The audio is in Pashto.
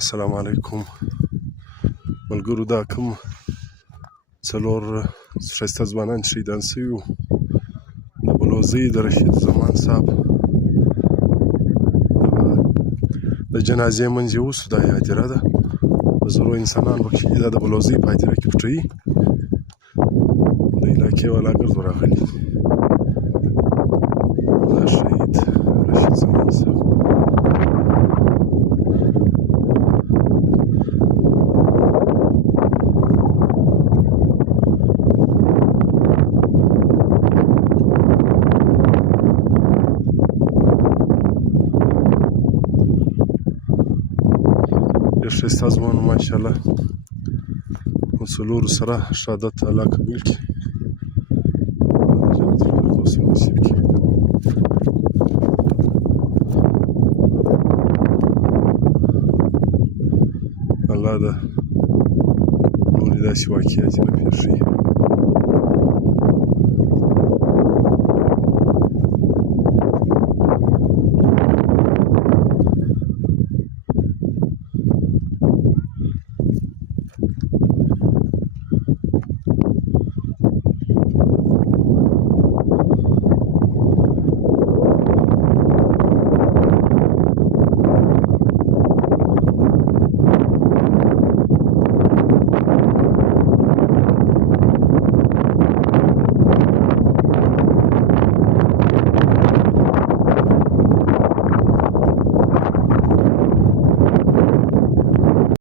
السلام علیکم ملګرو، دا کوم څلور ښایسته ځوانان چې شهیدان شوي وو د بلوزۍ د رشید زمان صاحب د جنازې منځ یې اوسو. دا یې هدیره ده، په زرو انسانان پکښې دي. دا د بلوزۍ په هدیره کې پټوي، د علاقې والا ګردو راغلي. دا شهید رشید زمان صاحب ډېر ښایسته ځوان و ماشاءالله. په څلورو سره شهادت الله قبول کړي، د جنت الفردوس نصیب کړي. الله د نورې داسې واقعاتې نه پېښوي.